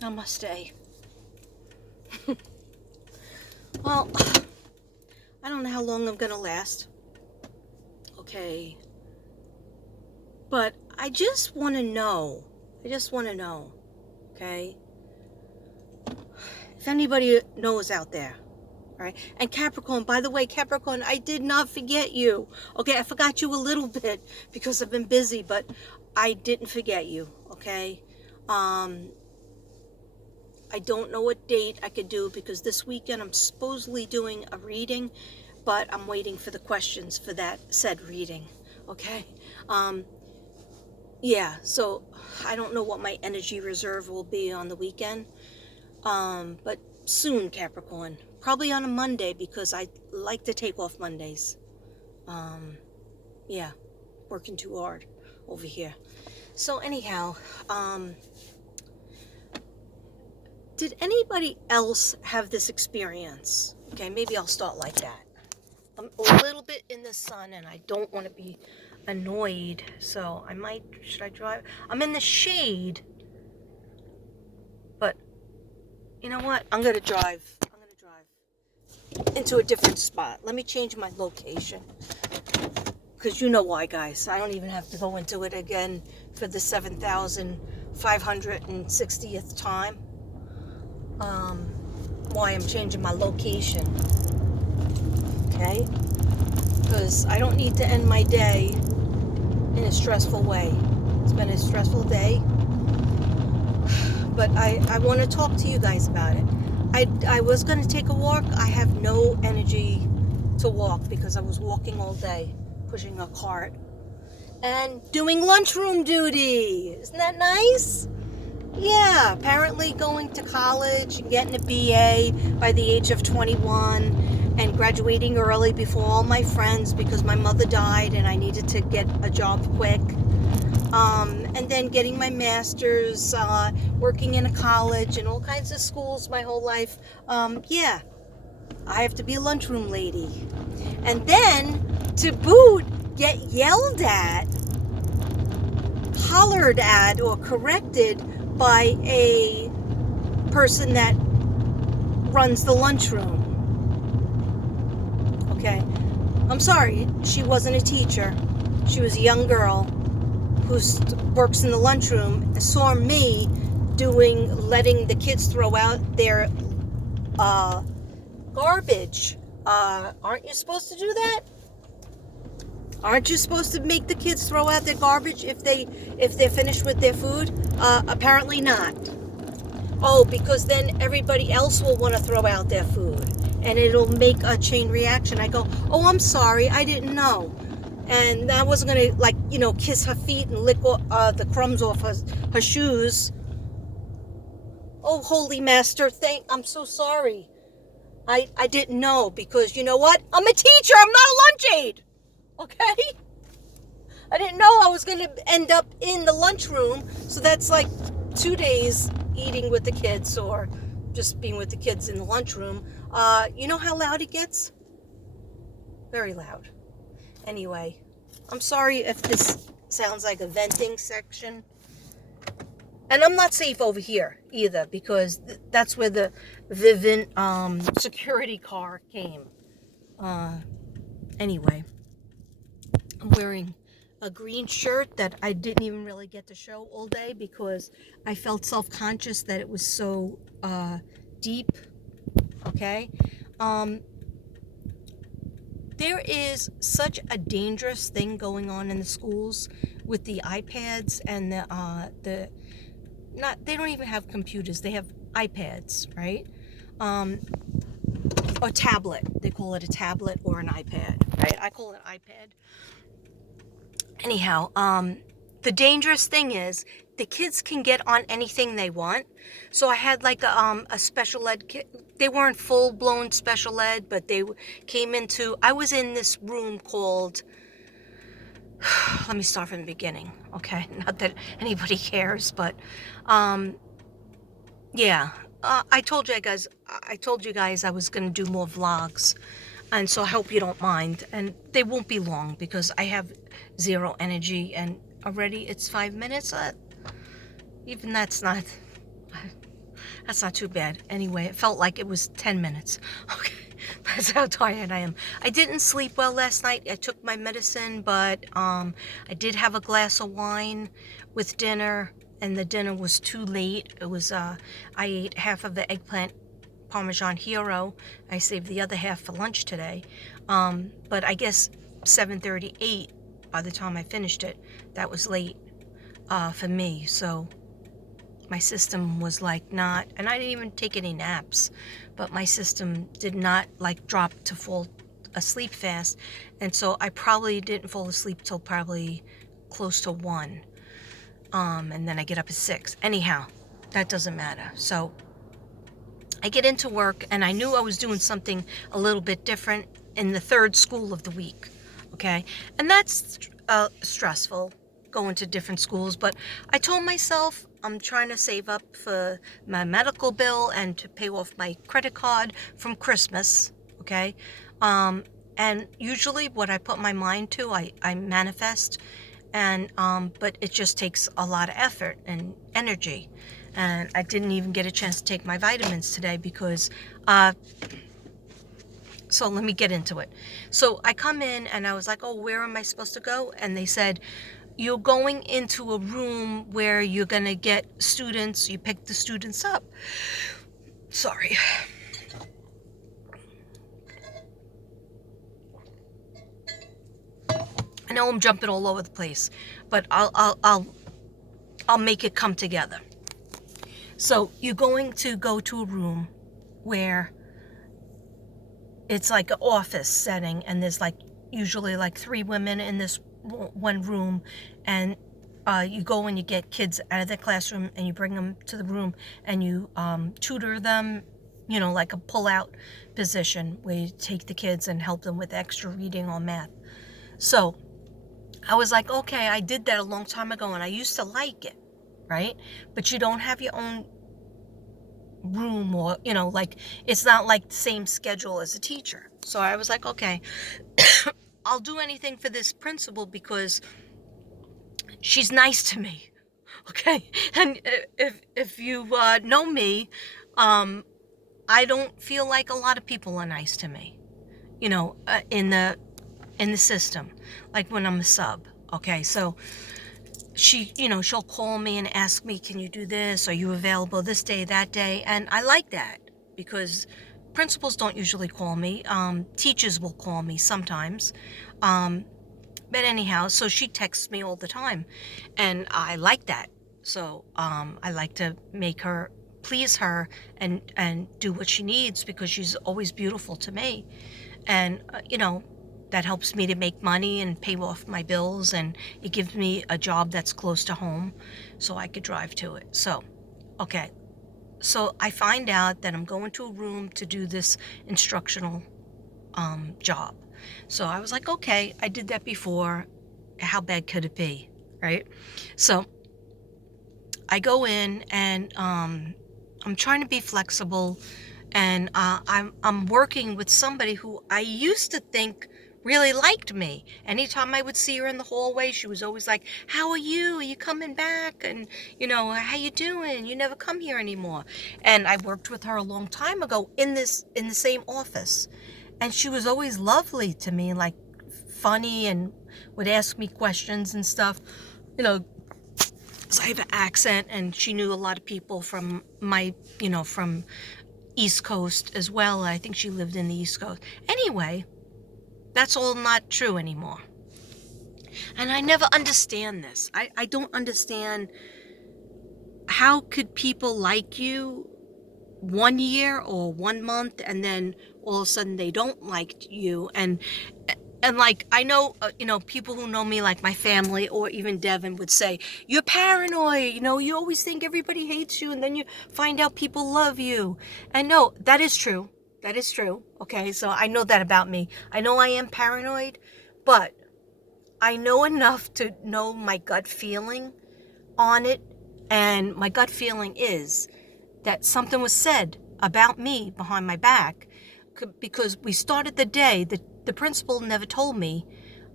Namaste. Well, I don't know how long I'm gonna last. Okay. But I just want to know. Okay? If anybody knows out there. All right? And Capricorn, by the way, Capricorn, I did not forget you. Okay? I forgot you a little bit because I've been busy, but I didn't forget you. Okay? I don't know what date I could do because this weekend I'm supposedly doing a reading, but I'm waiting for the questions for that said reading. Okay? Yeah, so I don't know what my energy reserve will be on the weekend. But soon, Capricorn. Probably on a Monday because I like to take off Mondays. Yeah, working too hard over here. So anyhow, did anybody else have this experience? Okay, maybe I'll start like that. I'm a little bit in the sun and I don't want to be annoyed, so should I drive? I'm in the shade, but you know what? I'm gonna drive into a different spot. Let me change my location, because you know why, guys. I don't even have to go into it again for the 7,560th time. Why I'm changing my location, okay? Because I don't need to end my day in a stressful way. It's been a stressful day, but I want to talk to you guys about it. I was going to take a walk. I have no energy to walk because I was walking all day, pushing a cart and doing lunchroom duty. Isn't that nice? Yeah, apparently going to college and getting a BA by the age of 21 and graduating early before all my friends because my mother died and I needed to get a job quick. And then getting my master's, working in a college and all kinds of schools my whole life. Yeah, I have to be a lunchroom lady. And then, to boot, get yelled at, hollered at, or corrected by a person that runs the lunchroom. Okay, I'm sorry, she wasn't a teacher. She was a young girl who works in the lunchroom, saw me letting the kids throw out their garbage. Aren't you supposed to do that? Aren't you supposed to make the kids throw out their garbage if they're finished with their food? Apparently not. Oh, because then everybody else will want to throw out their food, and it'll make a chain reaction. I go, oh, I'm sorry, I didn't know. And I wasn't going to, kiss her feet and lick the crumbs off her shoes. Oh, holy master, I'm so sorry. I didn't know, because you know what? I'm a teacher. I'm not a lunch aide. Okay? I didn't know I was going to end up in the lunchroom. So that's like 2 days eating with the kids or just being with the kids in the lunchroom. You know how loud it gets? Very loud. Anyway, I'm sorry if this sounds like a venting section. And I'm not safe over here either, because that's where the Vivint security car came. Anyway, I'm wearing a green shirt that I didn't even really get to show all day because I felt self-conscious that it was so deep. Okay? There is such a dangerous thing going on in the schools with the iPads and they don't even have computers. They have iPads, right? Or tablet. They call it a tablet or an iPad, right? I call it iPad. Anyhow, the dangerous thing is the kids can get on anything they want. So I had like a special ed kid. They weren't full-blown special ed, but they I was in this room called, let me start from the beginning, okay? Not that anybody cares, but yeah. I told you guys I was going to do more vlogs, and so I hope you don't mind. And they won't be long because I have zero energy, and already it's 5 minutes. Even that's not too bad. Anyway, it felt like it was 10 minutes. Okay, that's how tired I am. I didn't sleep well last night. I took my medicine, but I did have a glass of wine with dinner, and the dinner was too late. It was I ate half of the eggplant Parmesan Hero. I saved the other half for lunch today. But I guess 7:38 by the time I finished it. That was late for me. So my system was like not, and I didn't even take any naps, but my system did not like drop to fall asleep fast. And so I probably didn't fall asleep till probably close to 1. And then I get up at 6. Anyhow, that doesn't matter. So I get into work, and I knew I was doing something a little bit different in the third school of the week. Okay. And that's stressful, going to different schools, but I told myself I'm trying to save up for my medical bill and to pay off my credit card from Christmas. Okay. And usually what I put my mind to, I manifest, and but it just takes a lot of effort and energy. And I didn't even get a chance to take my vitamins today because so let me get into it. So I come in and I was like, oh, where am I supposed to go? And they said, you're going into a room where you're going to get students. You pick the students up. Sorry. I know I'm jumping all over the place, but I'll make it come together. So you're going to go to a room where it's like an office setting, and there's like usually like 3 women in this one room, and you go and you get kids out of the classroom and you bring them to the room and you tutor them, you know, like a pull-out position where you take the kids and help them with extra reading or math. So I was like, okay, I did that a long time ago and I used to like it, right? But you don't have your own room, or, you know, like it's not like the same schedule as a teacher. So I was like, okay, I'll do anything for this principal because she's nice to me. Okay. And if you know me, I don't feel like a lot of people are nice to me, you know, in the system, like when I'm a sub. Okay. So she, you know, she'll call me and ask me, can you do this? Are you available this day, that day? And I like that because principals don't usually call me. Teachers will call me sometimes. But anyhow, so she texts me all the time and I like that. So I like to please her and do what she needs because she's always beautiful to me. And, you know, that helps me to make money and pay off my bills, and it gives me a job that's close to home so I could drive to it. So, okay. So I find out that I'm going to a room to do this instructional job. So I was like, okay, I did that before. How bad could it be, right? So I go in and I'm trying to be flexible, and I'm working with somebody who I used to think really liked me. Anytime I would see her in the hallway, she was always like, how are you? Are you coming back? And, you know, how you doing? You never come here anymore. And I worked with her a long time ago in the same office. And she was always lovely to me, like funny, and would ask me questions and stuff. You know, so I have an accent, and she knew a lot of people from from East Coast as well. I think she lived in the East Coast. Anyway, that's all not true anymore. And I never understand this. I don't understand how could people like you 1 year or 1 month and then all of a sudden they don't like you. And like, I know, you know, people who know me, like my family or even Devin, would say, you're paranoid, you know, you always think everybody hates you and then you find out people love you. And no, that is true. That is true. Okay, so I know that about me. I know I am paranoid, but I know enough to know my gut feeling on it. And my gut feeling is that something was said about me behind my back because we started the day, the principal never told me,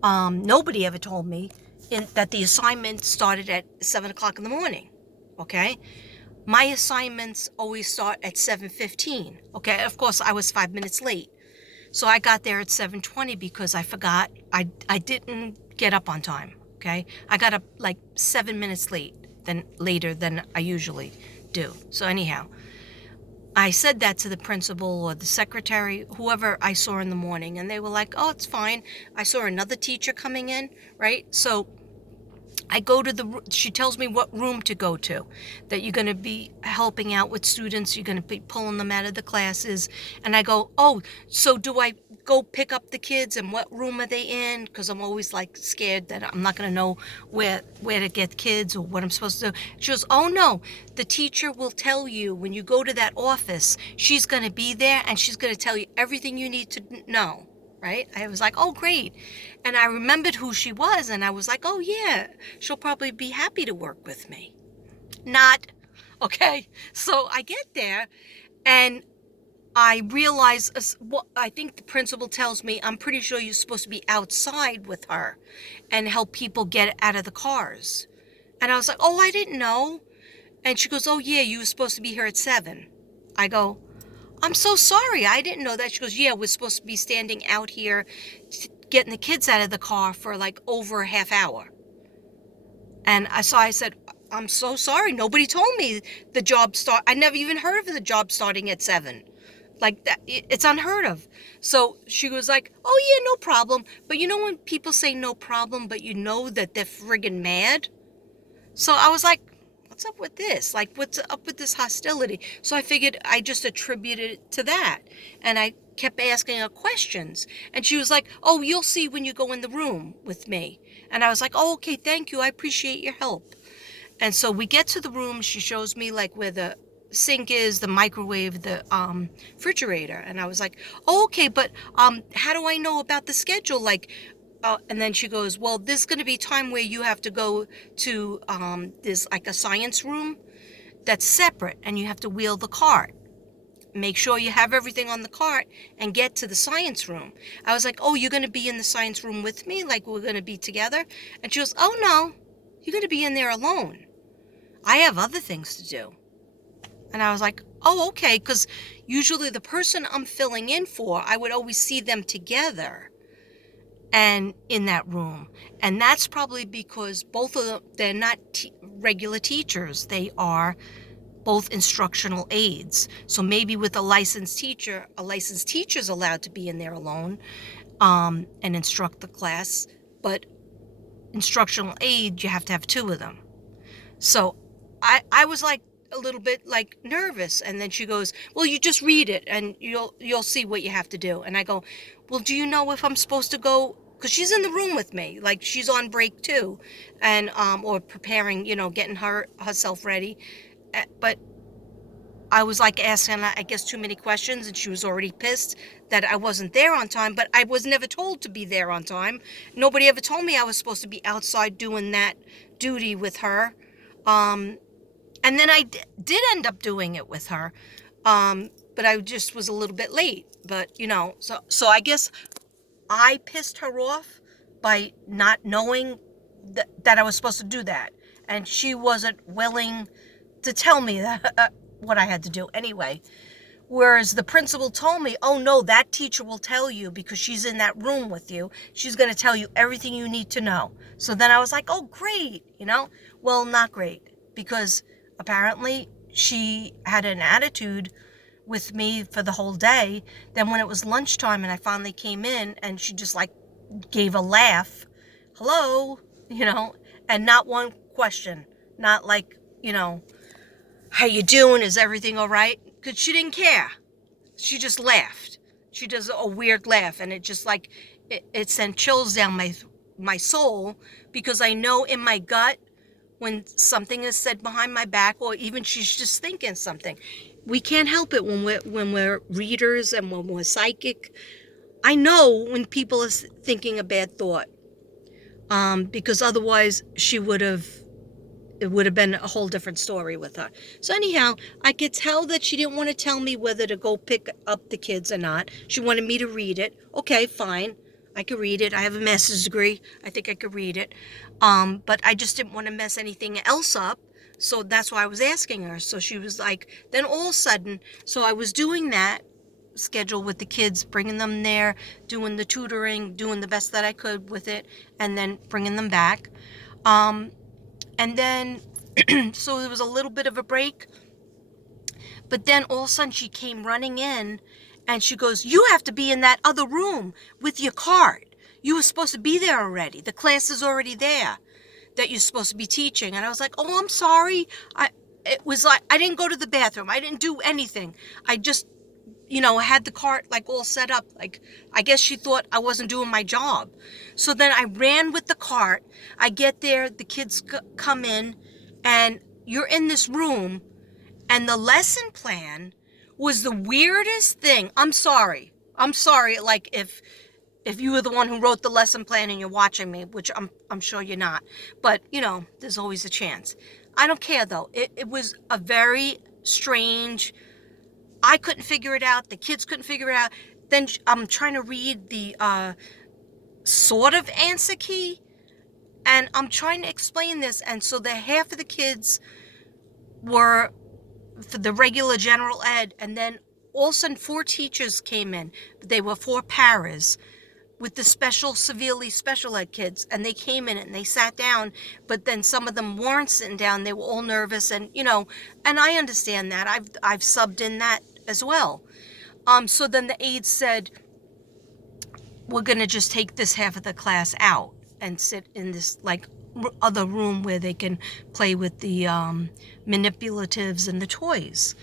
nobody ever told me that the assignment started at 7 o'clock in the morning. okay? My assignments always start at 7:15, okay? Of course, I was 5 minutes late. So I got there at 7:20 because I forgot. I didn't get up on time, okay? I got up like 7 minutes later than I usually do. So anyhow, I said that to the principal or the secretary, whoever I saw in the morning, and they were like, "Oh, it's fine." I saw another teacher coming in, right? So I go to she tells me what room to go to, that you're going to be helping out with students, you're going to be pulling them out of the classes. And I go, "Oh, so do I go pick up the kids, and what room are they in?" Because I'm always like scared that I'm not going to know where to get kids or what I'm supposed to do. She goes, "Oh no, the teacher will tell you when you go to that office. She's going to be there and she's going to tell you everything you need to know." Right? I was like, "Oh, great." And I remembered who she was, and I was like, "Oh, yeah, she'll probably be happy to work with me." Not. Okay. So I get there, and I realize, I think the principal tells me, "I'm pretty sure you're supposed to be outside with her and help people get out of the cars." And I was like, "Oh, I didn't know." And she goes, "Oh, yeah, you were supposed to be here at 7." I go, "I'm so sorry. I didn't know that." She goes, "Yeah, we're supposed to be standing out here getting the kids out of the car for like over a half hour." And so I said, "I'm so sorry. Nobody told me the job start. I never even heard of the job starting at 7. Like that, it's unheard of." So she was like, "Oh, yeah, no problem." But you know when people say no problem, but you know that they're friggin' mad? So I was like, "What's up with this? Like, what's up with this hostility?" So I figured I just attributed it to that. And I kept asking her questions. And she was like, "Oh, you'll see when you go in the room with me." And I was like, "Oh, okay, thank you. I appreciate your help." And so we get to the room. She shows me like where the sink is, the microwave, the refrigerator. And I was like, "Oh, okay, but how do I know about the schedule? Like, and then she goes, "Well, there's going to be time where you have to go to, there's like a science room that's separate, and you have to wheel the cart. Make sure you have everything on the cart and get to the science room." I was like, "Oh, you're going to be in the science room with me? Like we're going to be together?" And she goes, "Oh, no, you're going to be in there alone. I have other things to do." And I was like, "Oh, okay," because usually the person I'm filling in for, I would always see them together and in that room. And that's probably because both of them, they're not regular teachers. They are both instructional aides. So maybe with a licensed teacher's allowed to be in there alone, and instruct the class. But instructional aid, you have to have two of them. So I was like a little bit like nervous. And then she goes, "Well, you just read it and you'll see what you have to do." And I go, "Well, do you know if I'm supposed to go?" Because she's in the room with me, like she's on break too, and or preparing, getting herself ready. But I was like asking, I guess, too many questions, and she was already pissed that I wasn't there on time. But I was never told to be there on time. Nobody ever told me I was supposed to be outside doing that duty with her. Um, and then I did end up doing it with her, but I just was a little bit late. But so I guess I pissed her off by not knowing that I was supposed to do that, and she wasn't willing to tell me that, what I had to do anyway. Whereas the principal told me, "Oh no, that teacher will tell you because she's in that room with you. She's going to tell you everything you need to know." So then I was like, "Oh, great," Well, not great, because apparently she had an attitude with me for the whole day. Then when it was lunchtime and I finally came in, and she just like gave a laugh, "Hello," and not one question, not like, "How you doing? Is everything all right?" Because she didn't care. She just laughed. She does a weird laugh, and it just like it sent chills down my soul, because I know in my gut when something is said behind my back, or even she's just thinking something. We can't help it when we're readers and when we're psychic. I know when people are thinking a bad thought, because otherwise it would have been a whole different story with her. So anyhow, I could tell that she didn't want to tell me whether to go pick up the kids or not. She wanted me to read it. Okay, fine. I could read it. I have a master's degree. I think I could read it. But I just didn't want to mess anything else up So that's why I was asking her. So she was like, then all of a sudden, so I was doing that schedule with the kids, bringing them there, doing the tutoring, doing the best that I could with it, and then bringing them back. Um, and then, so there was a little bit of a break. But then all of a sudden she came running in and she goes, "You have to be in that other room with your card. You were supposed to be there already. The class is already there that you're supposed to be teaching." And I was like, "Oh, I'm sorry. It was like I didn't go to the bathroom. I didn't do anything. I just, had the cart like all set up. Like, I guess she thought I wasn't doing my job." So then I ran with the cart. I get there, the kids come in, and you're in this room, and the lesson plan was the weirdest thing. I'm sorry. Like, if you were the one who wrote the lesson plan and you're watching me, which I'm sure you're not, but there's always a chance. I don't care though. It was a very strange. I couldn't figure it out. The kids couldn't figure it out. Then I'm trying to read the sort of answer key, and I'm trying to explain this, and so the half of the kids were for the regular general ed, and then all of a sudden 4 teachers came in. They were 4 paras with the severely special ed kids, and they came in and they sat down, but then some of them weren't sitting down. They were all nervous, and and I understand that. I've subbed in that as well. So then the aides said, "We're gonna just take this half of the class out and sit in this like other room where they can play with the manipulatives and the toys."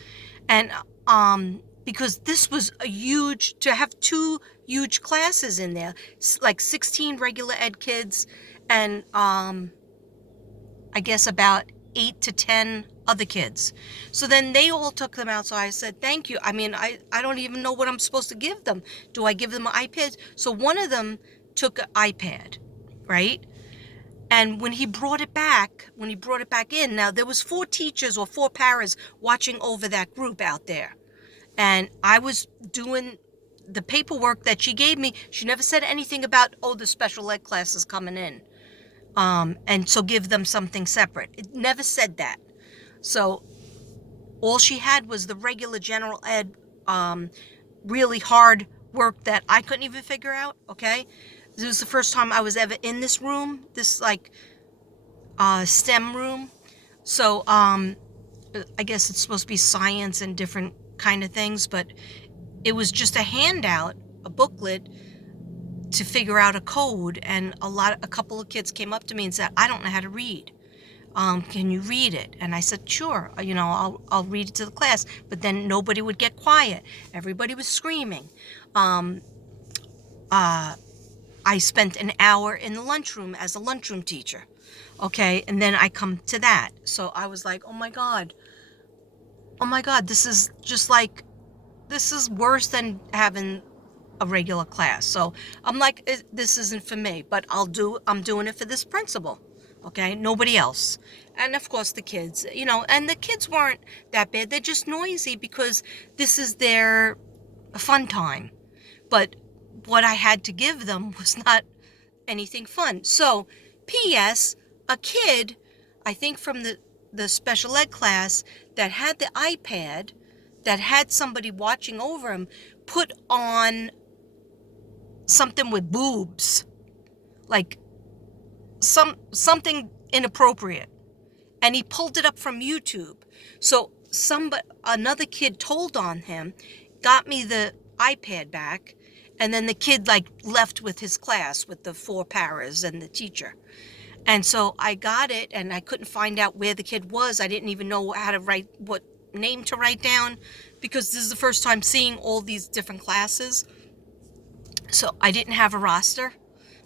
And because this was to have 2 huge classes in there, like 16 regular ed kids, and I guess about 8 to 10 other kids. So then they all took them out. So I said, "Thank you." I mean, I don't even know what I'm supposed to give them. Do I give them an iPad? So one of them took an iPad, right? And when he brought it back in, now there was 4 teachers or 4 paras watching over that group out there. And I was doing the paperwork that she gave me. She never said anything about, the special ed class is coming in. And so give them something separate. It never said that. So all she had was the regular general ed, really hard work that I couldn't even figure out, okay? This was the first time I was ever in this room, this like STEM room. So I guess it's supposed to be science and different kind of things, but it was just a handout, a booklet to figure out a code. And a couple of kids came up to me and said, "I don't know how to read. Can you read it?" And I said, "Sure, I'll read it to the class." But then nobody would get quiet. Everybody was screaming. I spent an hour in the lunchroom as a lunchroom teacher. Okay, and then I come to that. So I was like, oh my God, this is worse than having a regular class. So I'm like, this isn't for me, but I'm doing it for this principal. Okay, nobody else. And of course the kids, and the kids weren't that bad. They're just noisy because this is their fun time. But what I had to give them was not anything fun. So, P.S., a kid, I think from the special ed class that had the iPad, that had somebody watching over him, put on something with boobs, like something inappropriate, and he pulled it up from YouTube. So another kid told on him, got me the iPad back, and then the kid left with his class with the 4 paras and the teacher. And so I got it, and I couldn't find out where the kid was. I didn't even know how to write, what name to write down, because this is the first time seeing all these different classes. So I didn't have a roster.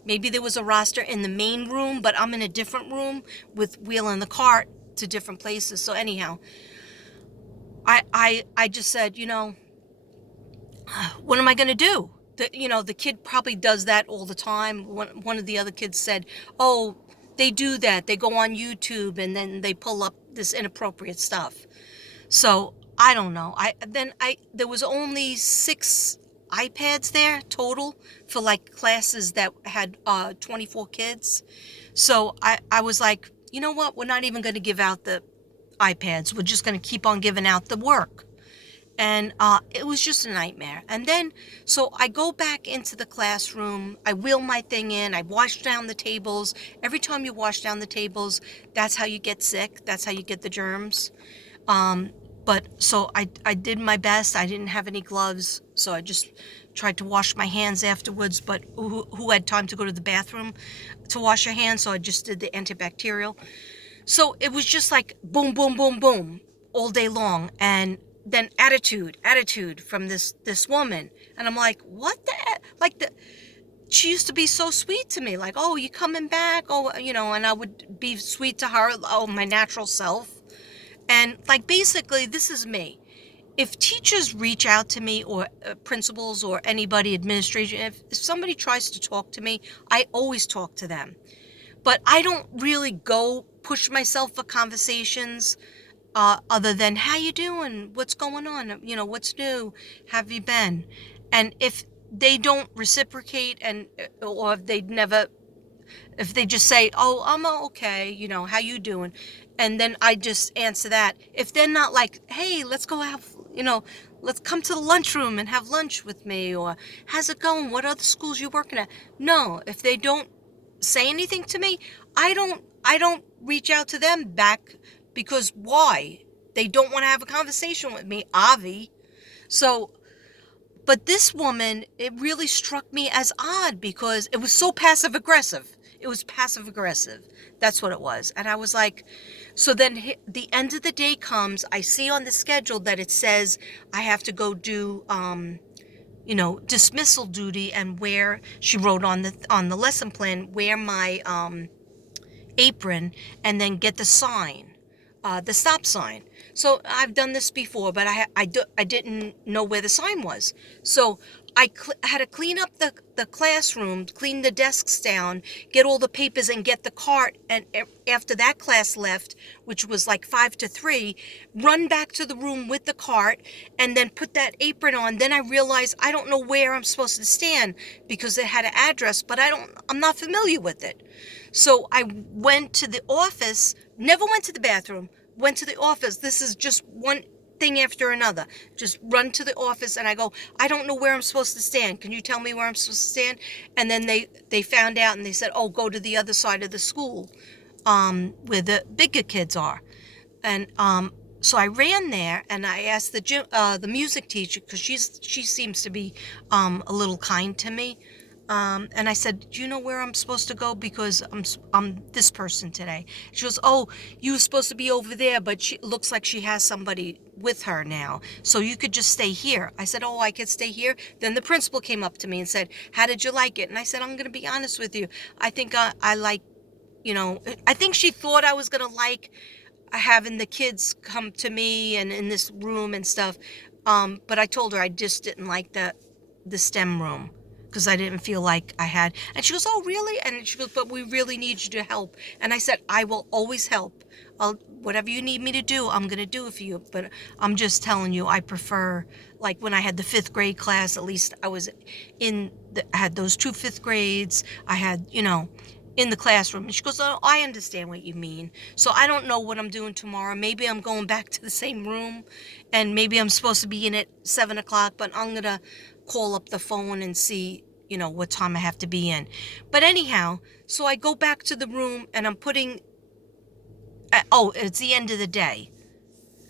Maybe there was a roster in the main room, but I'm in a different room with wheeling the cart to different places. So anyhow, I just said, what am I going to do? The kid probably does that all the time. One of the other kids said, "Oh, they do that. They go on YouTube and then they pull up this inappropriate stuff." So I don't know. There was only 6 iPads there total for classes that had 24 kids. So I was like, you know what? We're not even going to give out the iPads. We're just going to keep on giving out the work. And it was just a nightmare. And then, so I go back into the classroom. I wheel my thing in. I wash down the tables. Every time you wash down the tables, that's how you get sick. That's how you get the germs. But so I did my best. I didn't have any gloves, so I just tried to wash my hands afterwards. But who had time to go to the bathroom to wash your hands? So I just did the antibacterial. So it was just like boom, boom, boom, boom all day long. And then attitude from this woman. And I'm like, what the heck? She used to be so sweet to me. Like, oh, you coming back? Oh, you know, and I would be sweet to her. Oh, my natural self. And like, basically, this is me. If teachers reach out to me, or principals, or anybody, administration, if somebody tries to talk to me, I always talk to them. But I don't really go push myself for conversations, other than, how you doing? What's going on? You know, what's new? Have you been? And if they don't reciprocate, and or if they just say, oh, I'm okay, you know, how you doing? And then I just answer that. If they're not like, hey, let's go have, you know, let's come to the lunchroom and have lunch with me, or how's it going? What other schools you working at? No, if they don't say anything to me, I don't reach out to them back, because why? They don't want to have a conversation with me, Avi. So, but this woman, it really struck me as odd, because it was so passive aggressive. It was passive aggressive. That's what it was. And I was like, so then the end of the day comes, I see on the schedule that it says I have to go do, you know, dismissal duty, and wear, she wrote on the lesson plan, wear my apron, and then get the sign, the stop sign. So I've done this before, but I didn't know where the sign was. So I had to clean up the classroom, clean the desks down, get all the papers, and get the cart. And after that class left, which was like 5 to 3, run back to the room with the cart, and then put that apron on. Then I realized I don't know where I'm supposed to stand, because it had an address, but I'm not familiar with it. So I went to the office, never went to the bathroom, went to the office. This is just one thing after another. Just run to the office, and I go, I don't know where I'm supposed to stand. Can you tell me where I'm supposed to stand? And then they found out, and they said, oh, go to the other side of the school, where the bigger kids are. And so I ran there, and I asked the music teacher, because she seems to be a little kind to me. And I said, do you know where I'm supposed to go? Because I'm this person today. She goes, oh, you were supposed to be over there, but she looks like she has somebody with her now. So you could just stay here. I said, oh, I could stay here. Then the principal came up to me and said, how did you like it? And I said, I'm going to be honest with you. I think I like, you know, I think she thought I was going to like having the kids come to me and in this room and stuff. But I told her I just didn't like the STEM room, because I didn't feel like I had. And she goes, oh, really? And she goes, but we really need you to help. And I said, I will always help. Whatever you need me to do, I'm going to do it for you. But I'm just telling you, I prefer, like when I had the 5th grade class, at least I was I had those 2 5th grades. I had, you know, in the classroom. And she goes, oh, I understand what you mean. So I don't know what I'm doing tomorrow. Maybe I'm going back to the same room, and maybe I'm supposed to be in at 7 o'clock, but I'm going to call up the phone and see, you know, what time I have to be in. But anyhow, so I go back to the room, and I'm putting, it's the end of the day.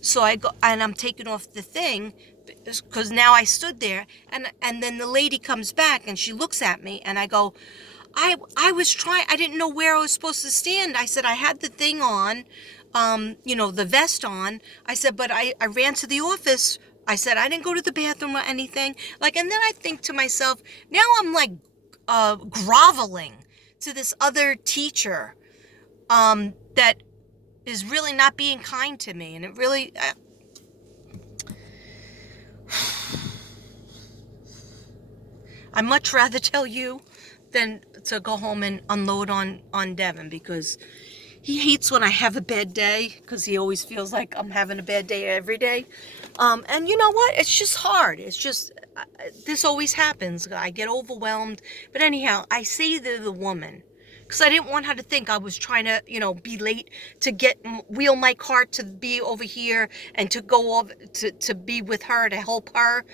So I go, and I'm taking off the thing, because now I stood there, and then the lady comes back, and she looks at me, and I go, I was trying, I didn't know where I was supposed to stand. I said, I had the thing on, you know, the vest on. I said, but I ran to the office. I said, I didn't go to the bathroom or anything. Like, and then I think to myself, now I'm like groveling to this other teacher that is really not being kind to me. And it really, I'd much rather tell you than to go home and unload on Devin, because he hates when I have a bad day, because he always feels like I'm having a bad day every day. And you know what? It's just hard. It's just, this always happens. I get overwhelmed. But anyhow, I say to the woman, because I didn't want her to think I was trying to, be late to wheel my cart to be over here and to go over to be with her to help her.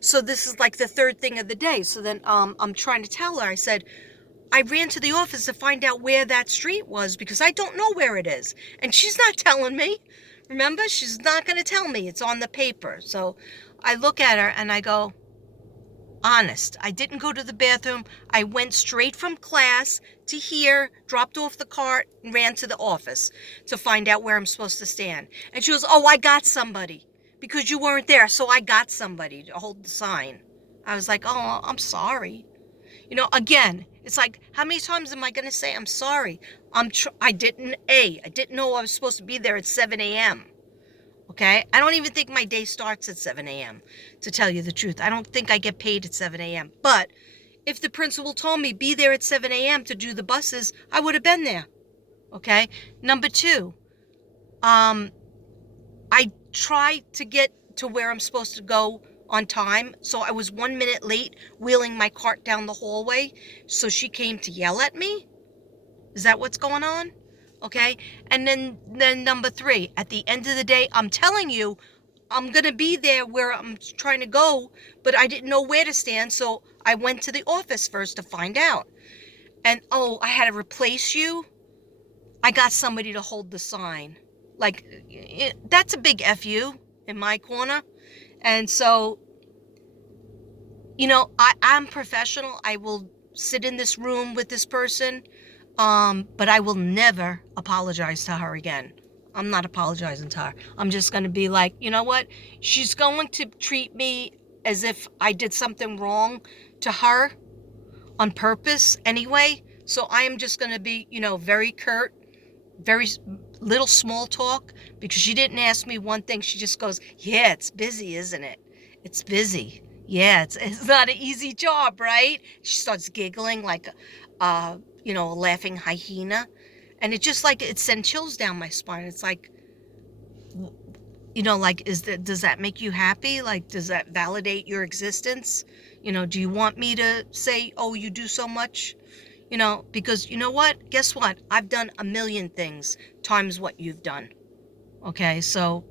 So this is like the third thing of the day. So then I'm trying to tell her. I said, I ran to the office to find out where that street was because I don't know where it is. And she's not telling me. Remember, she's not going to tell me. It's on the paper. So I look at her and I go, honest, I didn't go to the bathroom. I went straight from class to here, dropped off the cart, and ran to the office to find out where I'm supposed to stand. And she goes, oh, I got somebody because you weren't there. So I got somebody to hold the sign. I was like, oh, I'm sorry. Again, it's like, how many times am I going to say I'm sorry? I didn't know I was supposed to be there at 7 a.m. Okay? I don't even think my day starts at 7 a.m., to tell you the truth. I don't think I get paid at 7 a.m. But if the principal told me be there at 7 a.m. to do the buses, I would have been there. Okay? Number two, I try to get to where I'm supposed to go on time. So I was 1 minute late wheeling my cart down the hallway. So she came to yell at me. Is that what's going on? Okay. And then number three, at the end of the day, I'm telling you, I'm going to be there where I'm trying to go, but I didn't know where to stand. So I went to the office first to find out. And, oh, I had to replace you. I got somebody to hold the sign. Like, that's a big FU in my corner. And so, I'm professional. I will sit in this room with this person, but I will never apologize to her again. I'm not apologizing to her. I'm just going to be like, you know what? She's going to treat me as if I did something wrong to her on purpose anyway. So I am just going to be, very curt, very little small talk, because she didn't ask me one thing. She just goes, yeah, it's busy, isn't it? It's busy. Yeah, it's not an easy job, right? She starts giggling like, a laughing hyena. And it just like, it sent chills down my spine. It's like, does that make you happy? Like, does that validate your existence? Do you want me to say, oh, you do so much? Because you know what? Guess what? I've done a million things times what you've done. Okay, so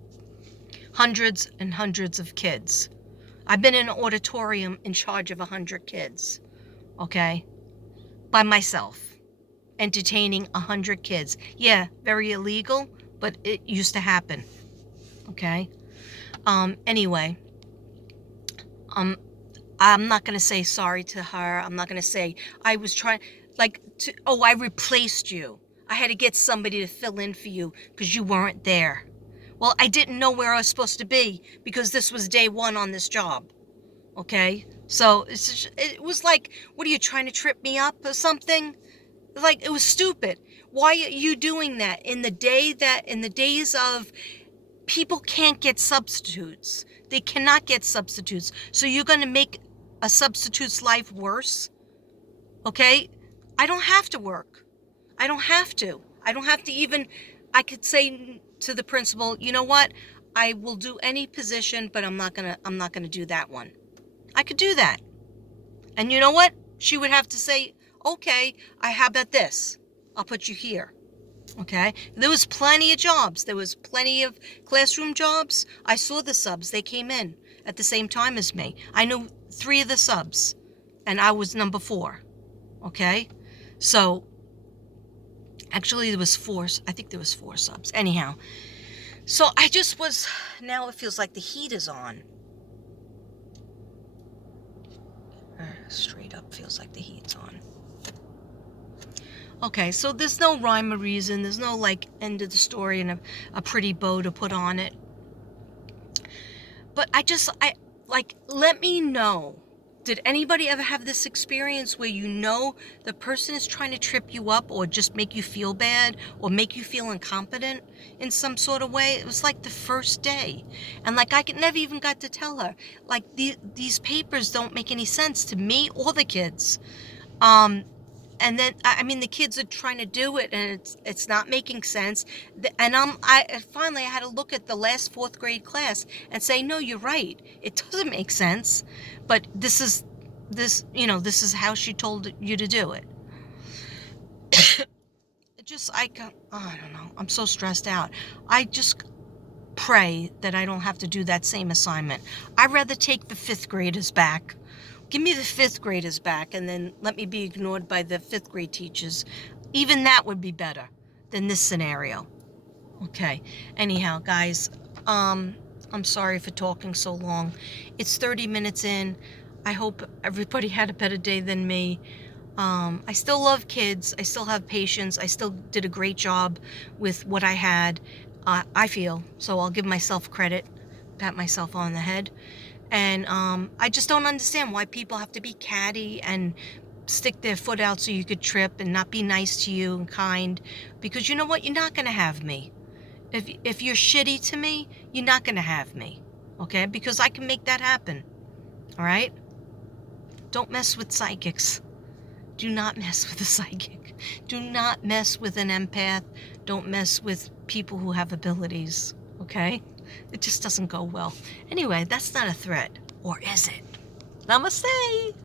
hundreds and hundreds of kids. I've been in an auditorium in charge of 100 kids, okay, by myself, entertaining 100 kids. Yeah, very illegal, but it used to happen, okay? Anyway, I'm not going to say sorry to her. I'm not going to say I was trying, I replaced you. I had to get somebody to fill in for you because you weren't there. Well, I didn't know where I was supposed to be because this was day one on this job. Okay? So it was like, what are you trying to trip me up or something? Like, it was stupid. Why are you doing that in the days of people can't get substitutes? They cannot get substitutes. So you're going to make a substitute's life worse? Okay? I don't have to work. I don't have to. I could say to the principal, you know what? I will do any position, but I'm not gonna do that one. I could do that. And you know what? She would have to say, okay, how about this? I'll put you here. Okay? There was plenty of jobs. There was plenty of classroom jobs. I saw the subs. They came in at the same time as me. I knew 3 of the subs, and I was number 4. Okay? So, actually there was 4. I think there was 4 subs. Anyhow, so I just was, now it feels like the heat is on. Straight up feels like the heat's on. Okay, so there's no rhyme or reason. There's no end of the story and a pretty bow to put on it. But let me know. Did anybody ever have this experience where the person is trying to trip you up or just make you feel bad or make you feel incompetent in some sort of way? It was like the first day. And I never even got to tell her, these papers don't make any sense to me or the kids. And then, the kids are trying to do it and it's not making sense. And I finally had to look at the last 4th grade class and say, no, you're right. It doesn't make sense. But this is how she told you to do it. I don't know. I'm so stressed out. I just pray that I don't have to do that same assignment. I'd rather take the fifth graders back. Give me the fifth graders back and then let me be ignored by the fifth grade teachers. Even that would be better than this scenario. Okay. Anyhow, guys, I'm sorry for talking so long. It's 30 minutes in. I hope everybody had a better day than me. I still love kids. I still have patience. I still did a great job with what I had. I feel so. I'll give myself credit, pat myself on the head, and I just don't understand why people have to be catty and stick their foot out so you could trip and not be nice to you and kind. Because you know what? You're not gonna have me. If you're shitty to me, you're not gonna have me. Okay? Because I can make that happen. All right? Don't mess with psychics. Do not mess with a psychic. Do not mess with an empath. Don't mess with people who have abilities, okay? It just doesn't go well. Anyway, that's not a threat. Or is it? Namaste!